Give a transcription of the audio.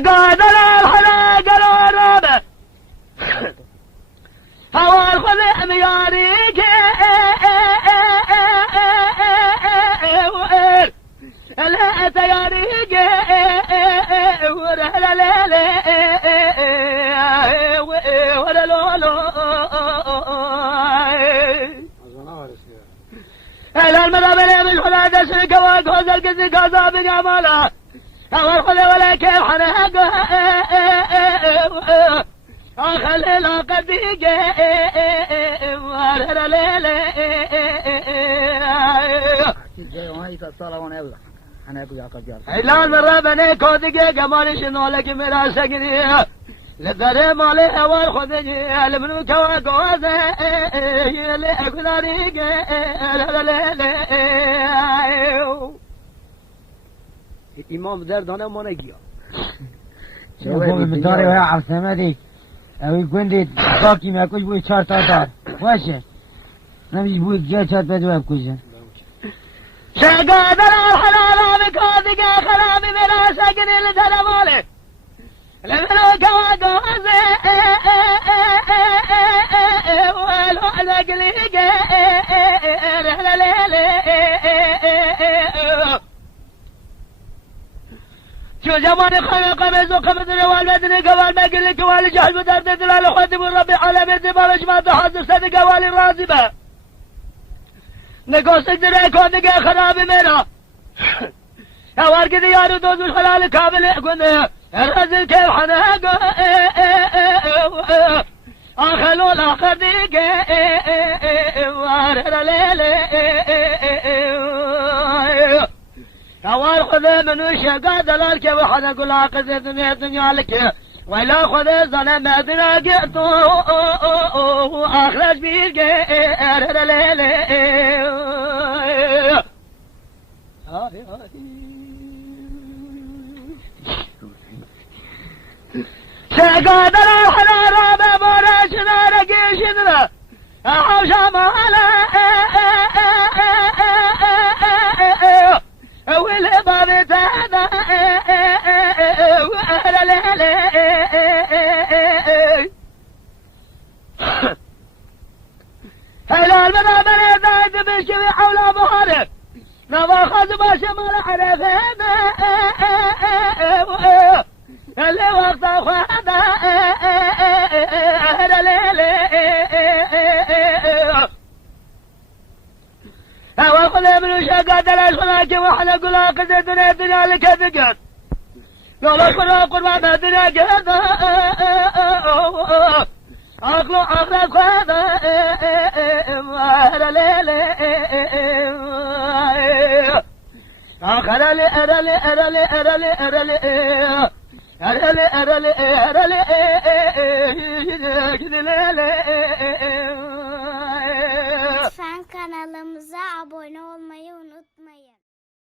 شقاد الحلا قرارب هوا الخذ مياريك لا تياريك ولا لا لا ولا لولو لا المذابل مش ولا دسك وكوز الكذب كذاب جماله هوا الخذ ولا كيف حناق خلي لا قديق ولا لا لا إلا المرة بني كودك جمال شنو لك مرا سجني لذري مالي أول خذني المنو كوا جوازه يلي أقدريك لا لا لا إمام دردانه ما نگیا شو مداره ويا عاصمتي اوی گوندی باکی مکوش بوی 4 تا دار باشه نمیش بوی گه چات بدو بکوشن شقادر الحلال بكودك خرابي بلا سجن لتلمالك لمنو كوا جوازه ولو نقليك لا لا لا شو زمان خلق قمز وقمز روال بدني قوال بقلك والجهل بدرد دلال خاتم الربي على بيت بالش ما تحضر صدق والي الرازبة نقوصك دري كودك خرابي منا اوار كده يارو دوز الحلال كامل قلنا الرزل كيف حناق اخلو الاخر ديك وارر ليلي اوار خذ منو شقا دلالك وحنا قل اقز دنيا لك ولا خذ ظلم ادنا قطو اخرج بيك ارر ليلي شقاد الحرارة ببرشنا رقيشنا حوشا مالا واللي بابتنا وأهلا ليلي هلا المنابر ذات بشوي حول بحرك نظر خزبا شمال حرفنا اللي وقت أخوانا أهلا ليلي وخذ من شقاد الأشخلاك وحنا قلا قزتنا الدنيا لك ذكر لولا قرى قربان الدنيا جهدا أخلو أخلق هذا أهلا ليلي أخلالي أرالي أرالي أرالي أرالي أرالي أرالي أرالي Lütfen kanalımıza